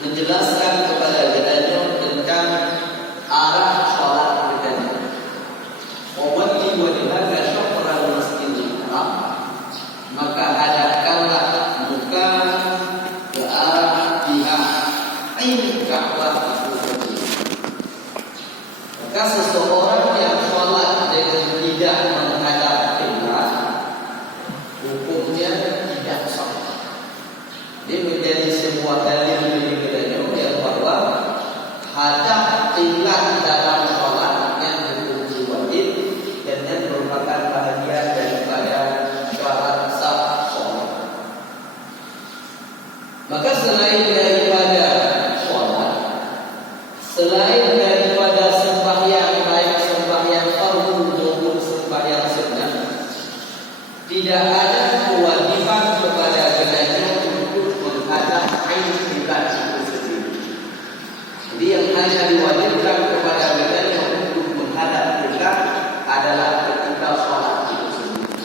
menjelaskan kepada kita tentang arah sholat kita. Wawati wajibaka syafral masjidil haram, maka hadapkanlah muka ke arah pihak Ka'bah itu sendiri. Maka seseorang yang sholat dengan tidak menghadap kiblat, hukumnya tidak sah. Ini menjadi sebuah dalil bagi kita yang bahwa hadap kiblat dalam sholat yang hukum wajib dan yang merupakan bahagian daripada syarat sah sholat. Maka selain daripada sholat, selain daripada sembahyang baik sembahyang fardu maupun sembahyang sunnah, tidak ada kewajiban kepada gereja untuk menghadap kiblat itu sendiri. Jadi yang hanya diwajibkan kepada gereja untuk menghadap kiblat adalah ketika sholat itu sendiri.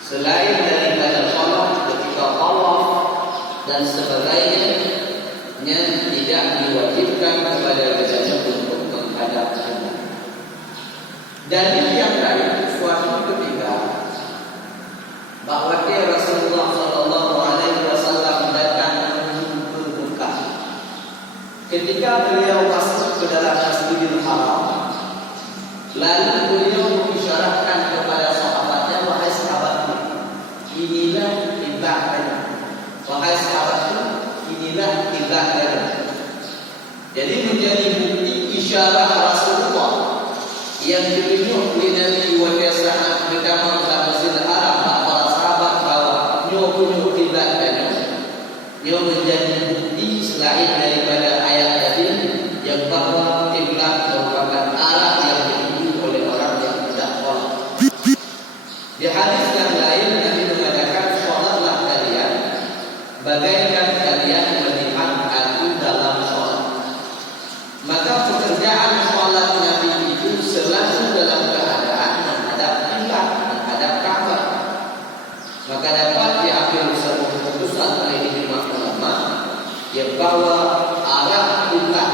Selain daripada sholat, ketika tawaf dan sebagainya, tidak diwajibkan kepada gereja untuk menghadap kiblat. Dalil yang lain, suatu ketika bahwa Rasulullah sallallahu alaihi wasallam datang ke Mekah. Ketika beliau masuk ke dalam Masjidil Haram, lalu beliau mengisyaratkan kepada sahabatnya, wahai sahabatku, inilah kiblatnya. Wahai sahabatku, inilah kiblatnya. Jadi menjadi bukti isyarat Rasulullah yang ditunjuk oleh Nabi pada saat berdakwah ke Masjidil Haram. Dia menjadi bukti selain daripada ayat tadi yang bahwa kiblat merupakan arah yang dituju oleh orang yang tidak sholat. Di hadis yang lain Nabi mengatakan, sholatlah kalian bagaikan kalian melihat aku dalam sholat. Maka pekerjaan sholat Nabi itu selalu dalam keadaan menghadap kiblat, menghadap Ka'bah. Maka dapat diambil sebuah keputusan oleh ulama yang bahwa arah kiblat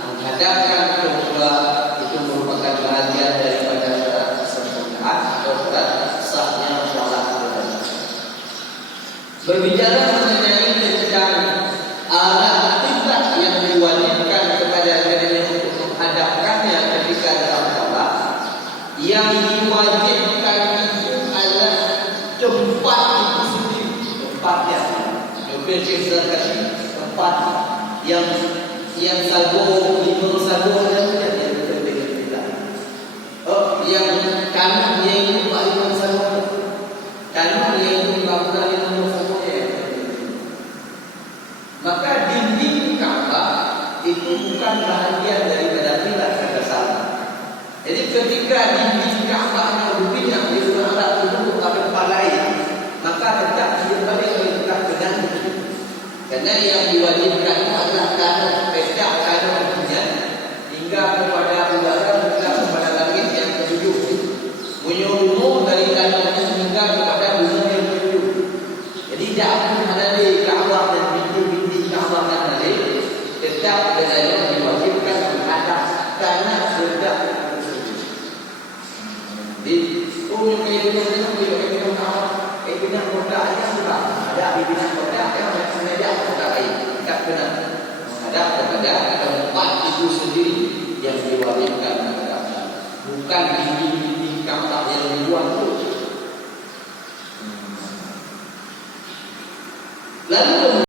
menghadapkan kiblat itu merupakan bahagian daripada syarat kesempurnaan atau syarat sahnya sholat. Berbicara mengenai tentang arah kiblat yang diwajibkan kepada dirinya untuk menghadapkannya ketika dalam sholat, yang diwajibkan itu adalah tempat itu sendiri, tempatnya. Tempat yang sago, lima sago dan yang kanan yang lima sago, kanan yang bangunan lima sago. Maka dinding Ka'bah itu bukan bahagian daripada kiblat pada saat. Jadi ketika dinding Ka'bah berpindah di arah dulu atau tempat lain, maka tetap dia balik ke kanan. Karena yang diwajibkan itu adalah kanan, pedak kanannya hingga kepada udara, hingga kepada langit yang ketujuh. Menyuruh dari kanannya hingga kepada bumi yang ketujuh. Jadi jangan ada di Ka'bah dan binti-binti Ka'bah dan ada tetap dengan diwajibkan menghadap kanan pedak tersebut. Di umumnya itu kita Ka'bah, bidang kota aja sudah ada di bidang kota yang menghadap kota lain, tidak benar menghadap kepada tempat itu sendiri yang diwajibkan menghadap, bukan dinding Ka'bah yang dibuat itu. Lalu